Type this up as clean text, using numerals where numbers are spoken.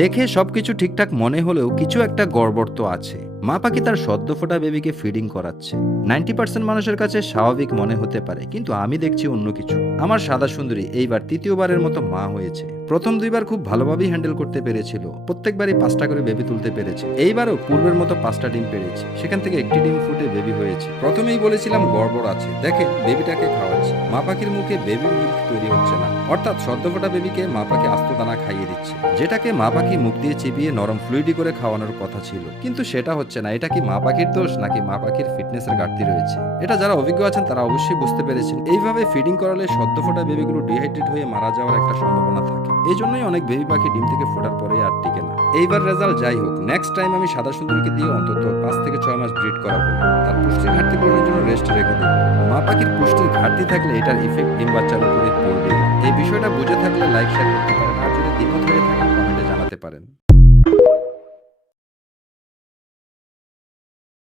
দেখে সবকিছু ঠিকঠাক মনে হলেও কিছু একটা গড়বড় তো আছে। মা পাখি তার সদ্য ফোটা বেবিকে ফিডিং করাচ্ছে। 90% মানুষের কাছে স্বাভাবিক মনে হতে পারে, কিন্তু আমি দেখছি অন্য কিছু। আমার সাদা সুন্দরী এইবার তৃতীয়বারের মতো মা হয়েছে। প্রথম দুইবার খুব ভালোভাবেই হ্যান্ডেল করতে পেরেছিল, প্রত্যেকবারই 5টা করে বেবি তুলতে পেরেছে। এইবারও পূর্বের মতো 5টা ডিম পেরেছে, সেখান থেকে একটি ডিম ফুটে বেবি হয়েছে। প্রথমেই বলেছিলাম গড়বড় আছে, দেখেন বেবিটাকে খাওয়াচ্ছে, মা পাখির মুখে বেবি মিল্ক তৈরি হচ্ছে না, অর্থাৎ সদ্য ফোটা বেবিকে মা পাখি আস্ত দানা খাইয়ে দিচ্ছে, যেটাকে মা পাখি মুখ দিয়ে চিবিয়ে নরম ফ্লুইডি করে খাওয়ানোর কথা ছিল, কিন্তু সেটা হচ্ছে না। এটা কি মা পাখির দোষ নাকি মা পাখির ফিটনেসের ঘাটতি রয়েছে? এটা যারা অভিজ্ঞ আছেন তারা অবশ্যই বুঝতে পেরেছেন। এইভাবে ফিডিং করালে সদ্য ফোটা বেবিগুলো ডিহাইড্রেট হয়ে মারা যাওয়ার একটা সম্ভাবনা থাকে। এই জন্যই অনেক বেবি পাখি ডিম থেকে ফোটার পরেই আর টিকে না। এইবার রেজাল্ট যাই হোক, নেক্সট টাইম আমি সাদা সুন্দরীকে দিয়ে অন্তত 5 থেকে 6 মাস ব্রিড করাবো। তার পুষ্টির ঘাটতি পূরণের জন্য রেস্ট রেখে দেবো। মা পাখির পুষ্টির ঘাটতি থাকলে এটার ইফেক্ট ডিম বাচ্চার উপরে পড়বে। এই বিষয়টা বুঝে থাকলে লাইক শেয়ার করতে পারেন, আর যদি দ্বিমত হয়ে থাকে কমেন্টে জানাতে পারেন।